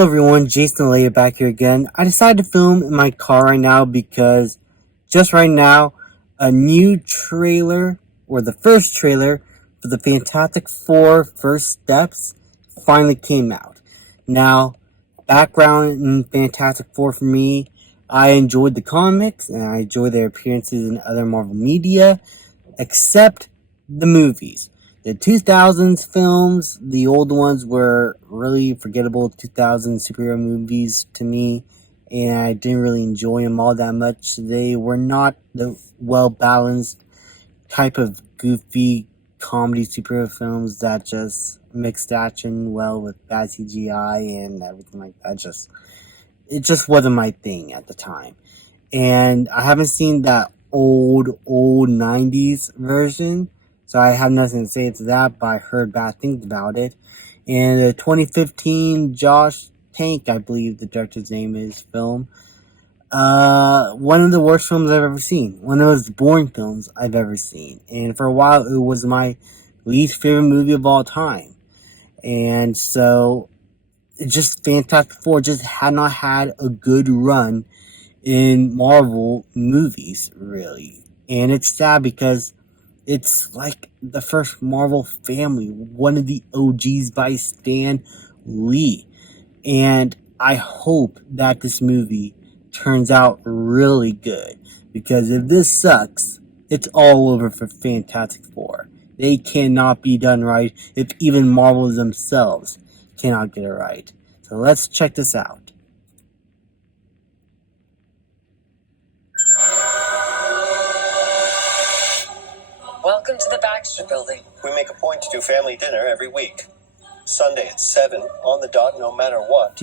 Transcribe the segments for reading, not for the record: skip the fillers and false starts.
Hello everyone, Jason Alea back here again. I decided to film in my car right now because just right now, a new trailer, or the first trailer for the Fantastic Four First Steps finally came out. Now, background in Fantastic Four for me, I enjoyed the comics and I enjoyed their appearances in other Marvel media, except the movies. The 2000s films, the old ones were really forgettable 2000s superhero movies to me, and I didn't really enjoy them all that much. They were not the well-balanced type of goofy comedy superhero films that just mixed action well with bad CGI and everything like that. It just wasn't my thing at the time. And I haven't seen that old 90s version, so I have nothing to say to that, but I heard bad things about it. And the 2015 Josh Tank, I believe the director's name is, film, one of the worst films I've ever seen. One of the most boring films I've ever seen. And for a while, it was my least favorite movie of all time. And so, just Fantastic Four just had not had a good run in Marvel movies, really. And it's sad because it's like the first Marvel family, one of the OGs by Stan Lee. And I hope that this movie turns out really good, because if this sucks, it's all over for Fantastic Four. They cannot be done right if even Marvel themselves cannot get it right. So let's check this out. Welcome to the Baxter Building. We make a point to do family dinner every week. Sunday at 7, on the dot, no matter what.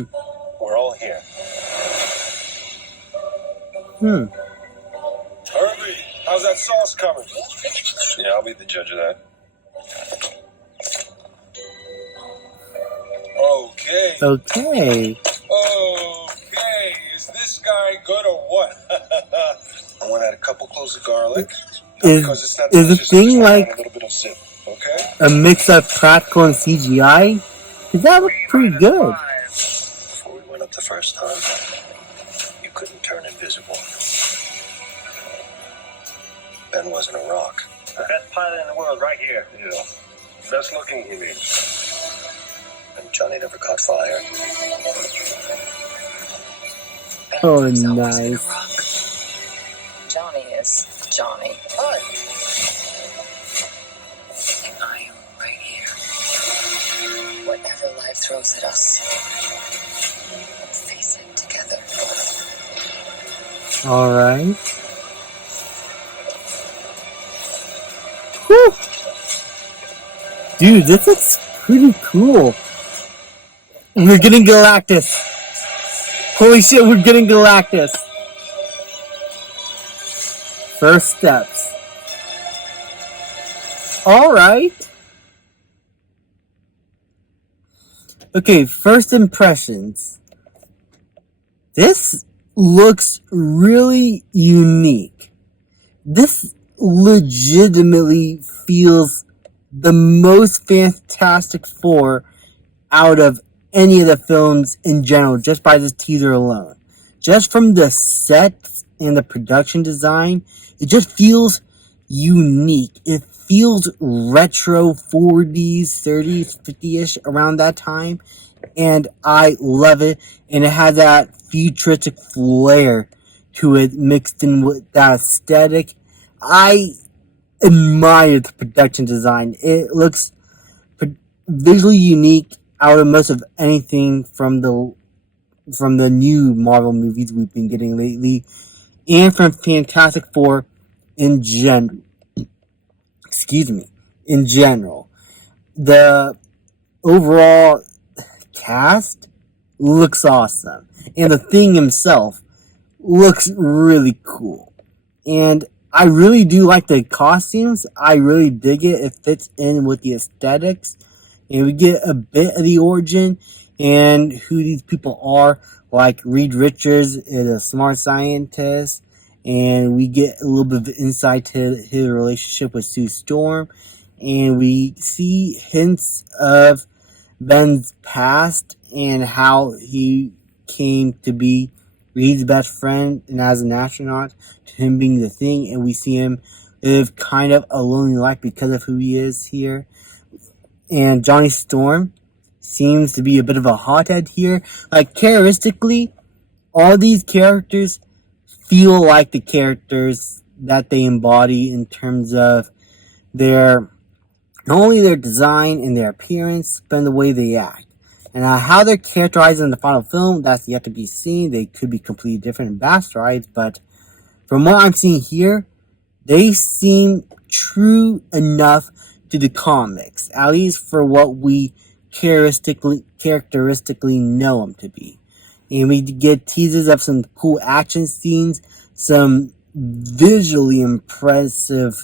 We're all here. Herbie, how's that sauce coming? Yeah, I'll be the judge of that. Okay. Okay. Is this guy good or what? I want to add a couple cloves of garlic. Is the thing like a little bit of zip, okay? a mix of practical and CGI? Because that looked pretty good. Before we went up the first time, you couldn't turn invisible. Ben wasn't a rock. The best pilot in the world right here. Yeah. Best looking, you mean? And Johnny never caught fire. Oh, Ben's always been a nice. rock. Johnny is Johnny. Hi. And I am right here. Whatever life throws at us, we'll face it together. Alright. Whew. Dude, this looks pretty cool. We're getting Galactus. Holy shit, we're getting Galactus. First steps. Alright. Okay, first impressions. This looks really unique. This legitimately feels the most Fantastic Four out of any of the films in general, just by this teaser alone. Just from the sets and the production design, it just feels unique. It feels retro 40s, 30s, 50-ish, around that time. And I love it. And it has that futuristic flair to it mixed in with that aesthetic. I admire the production design. It looks visually unique out of most of anything from the new Marvel movies we've been getting lately, and from Fantastic Four in general. In general, the overall cast looks awesome, and the Thing himself looks really cool. And I really do like the costumes. I really dig it. It fits in with the aesthetics. And we get a bit of the origin and who these people are. Like Reed Richards is a smart scientist. And we get a little bit of insight to his relationship with Sue Storm. And we see hints of Ben's past and how he came to be Reed's best friend and as an astronaut, to him being the Thing, and we see him live kind of a lonely life because of who he is here. And Johnny Storm seems to be a bit of a hothead here. Like, characteristically, all these characters feel like the characters that they embody in terms of their, not only their design and their appearance, but in the way they act. And how they're characterized in the final film, that's yet to be seen. They could be completely different in bastards, but from what I'm seeing here, they seem true enough to the comics, at least for what we characteristically know them to be. And we get teasers of some cool action scenes, some visually impressive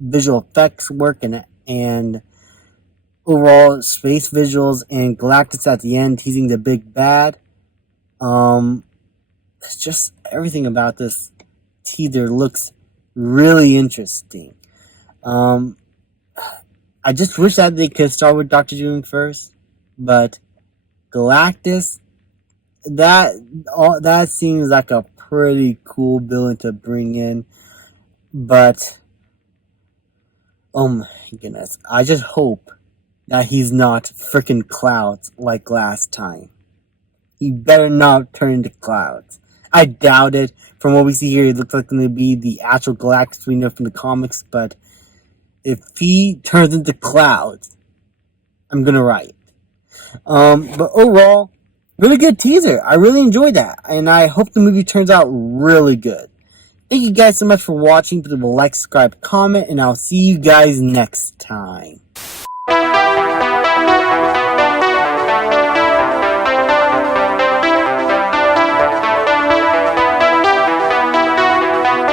visual effects work, and overall space visuals, and Galactus at the end teasing the big bad. It's just everything about this teaser looks really interesting. I just wish that they could start with Dr. Doom first, but Galactus, that seems like a pretty cool villain to bring in, but oh my goodness, I just hope that he's not frickin' Clouds like last time. He better not turn into Clouds. I doubt it. From what we see here, it looks like going to be the actual Galactus we know from the comics, but if he turns into Clouds, I'm gonna write. But overall, really good teaser. I really enjoyed that, and I hope the movie turns out really good. Thank you guys so much for watching. Please like, subscribe, comment, and I'll see you guys next time.